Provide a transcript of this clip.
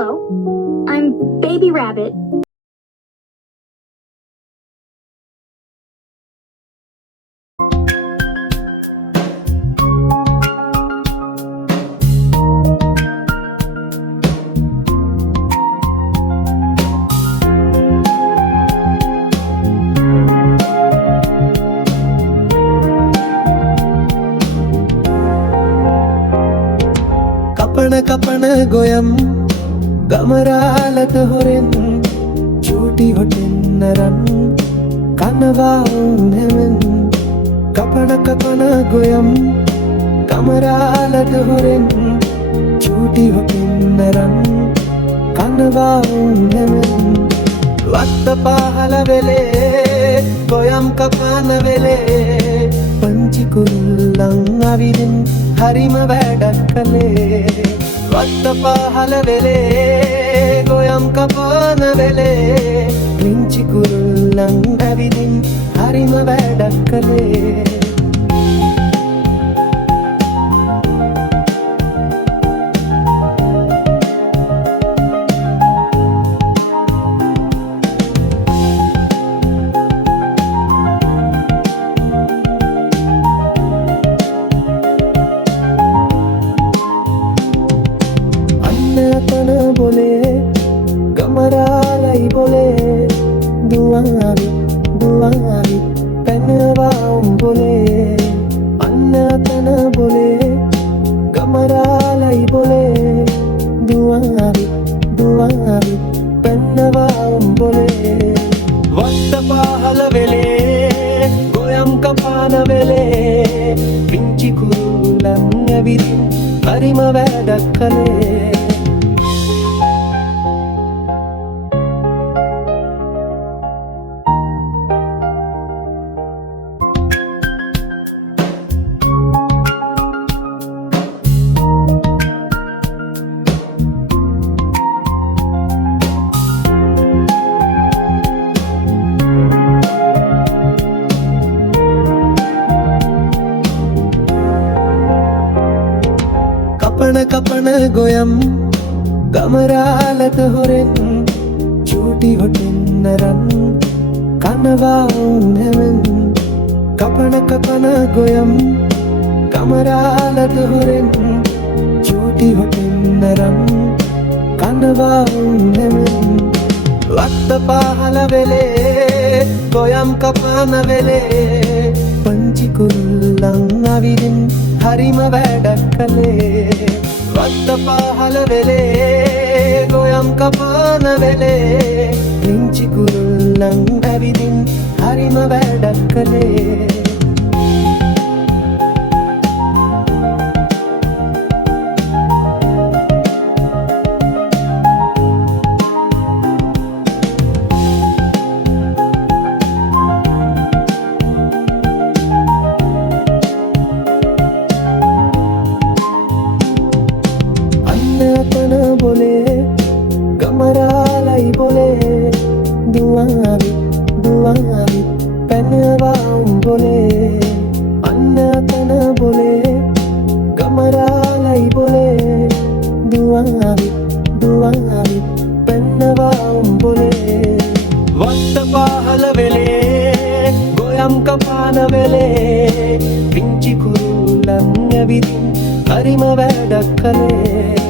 Hello, I'm Baby Rabbit. කපන ගොයම් ගමරාලට හොරෙන් චූටි හොටෙන් නරන් කනවා නැමෙන් කපන ගොයම් ගමරාලට හොරෙන් චූටි හොටෙන් නරන් කනවා නැමෙන් වත්ත පහල වෙලේ ගොයම් කපන වෙලේ පංචි කුල්ලන් අවිරින් හරිම වැඩක් කළේ වත්ත පහල වෙලේ ගොයම් කපන වෙලේ පිංචි කුල්ලන් ඇවිදින් හරිම වැඩක් කළේ තන බොලේ ගමරාලයි බොලේ දුවාවි පැනවා බොලේ අන්න තන බොලේ ගමරාලයි බොලේ දුවාවි පැනවා බොලේ වත්ත පහල වෙලේ ගොයම් කපාන වෙලේ පිංචි කුරුල්ලන් ඇවිදින් හරිම වැඩක් කළේ කපන ගොයම් ගමරාලට හොරෙන් චූටි හොටෙන් නරන් කනවා නැමෙන් කපන ගොයම් ගමරාලට හොරෙන් චූටි හොටෙන් නරන් කනවා නැමෙන් වත්ත පහල වෙලේ ගොයම් කපන වෙලේ පංචි කුල්ලන් අවිරින් හරිම වැඩක් කළේ වත්ත පහල වෙලේ ගොයම් කපන වෙලේ පිංචි කුරුල්ලන් ඇවිදින් හරිම වැඩක් කළේ තන බොලේ ගමරාලයි බොලේ දුවාවි පැනවා බොලේ අන්න තන බොලේ ගමරාලයි බොලේ දුවාවි පැනවා බොලේ වත්ත පහල වෙලේ ගොයම් කපාන වෙලේ පිංචි කුරුල්ලන් ඇවිදින් හරිම වැඩක් කළේ